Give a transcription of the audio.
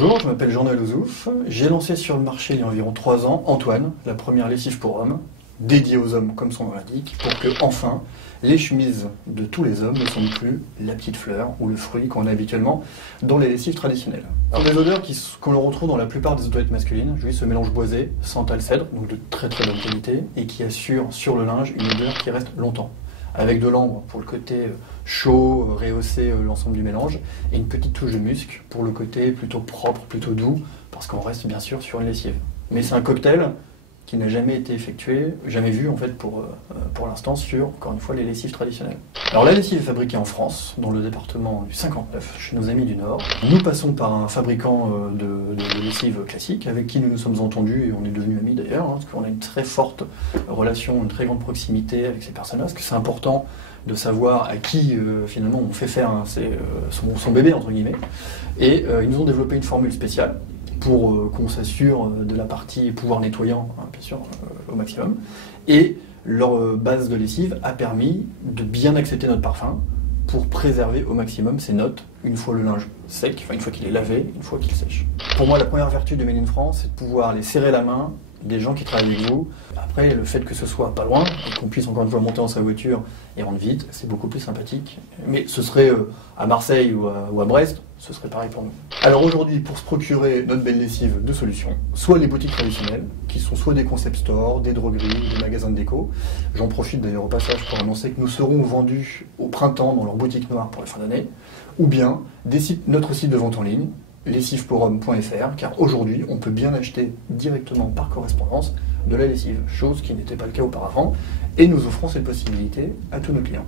Bonjour, je m'appelle Jean-Noël Ouzouf. J'ai lancé sur le marché il y a environ 3 ans Antoine, la première lessive pour hommes, dédiée aux hommes comme son nom l'indique, pour que enfin les chemises de tous les hommes ne sont plus la petite fleur ou le fruit qu'on a habituellement dans les lessives traditionnelles. Alors, des odeurs qu'on retrouve dans la plupart des toilettes masculines, je dis ce mélange boisé, santal cèdre, donc de très très bonne qualité, et qui assure sur le linge une odeur qui reste longtemps. Avec de l'ambre pour le côté chaud, rehausser l'ensemble du mélange, et une petite touche de musc pour le côté plutôt propre, plutôt doux, parce qu'on reste bien sûr sur une lessive. Mais c'est un cocktail qui n'a jamais été effectué, jamais vu en fait pour l'instant sur, encore une fois, les lessives traditionnelles. Alors la lessive est fabriquée en France, dans le département du 59, chez nos amis du Nord. Nous passons par un fabricant de lessive classique, avec qui nous nous sommes entendus, et on est devenus amis d'ailleurs, parce qu'on a une très forte relation, une très grande proximité avec ces personnes-là, parce que c'est important de savoir à qui finalement on fait faire son bébé, entre guillemets. Et ils nous ont développé une formule spéciale, pour qu'on s'assure de la partie pouvoir nettoyant, hein, bien sûr, au maximum. Et leur base de lessive a permis de bien accepter notre parfum pour préserver au maximum ses notes une fois le linge sec, enfin une fois qu'il est lavé, une fois qu'il sèche. Pour moi, la première vertu de Made in France, c'est de pouvoir les serrer la main des gens qui travaillent avec vous. Après, le fait que ce soit pas loin, et qu'on puisse encore une fois monter dans sa voiture et rendre vite, c'est beaucoup plus sympathique. Mais ce serait à Marseille ou à Brest, ce serait pareil pour nous. Alors aujourd'hui, pour se procurer notre belle lessive, deux solutions. Soit les boutiques traditionnelles, qui sont soit des concept stores, des drogueries, des magasins de déco. J'en profite d'ailleurs au passage pour annoncer que nous serons vendus au printemps dans leur boutique noire pour la fin d'année. Ou bien notre site de vente en ligne, lessivepourhomme.fr, car aujourd'hui, on peut bien acheter directement par correspondance de la lessive, chose qui n'était pas le cas auparavant, et nous offrons cette possibilité à tous nos clients.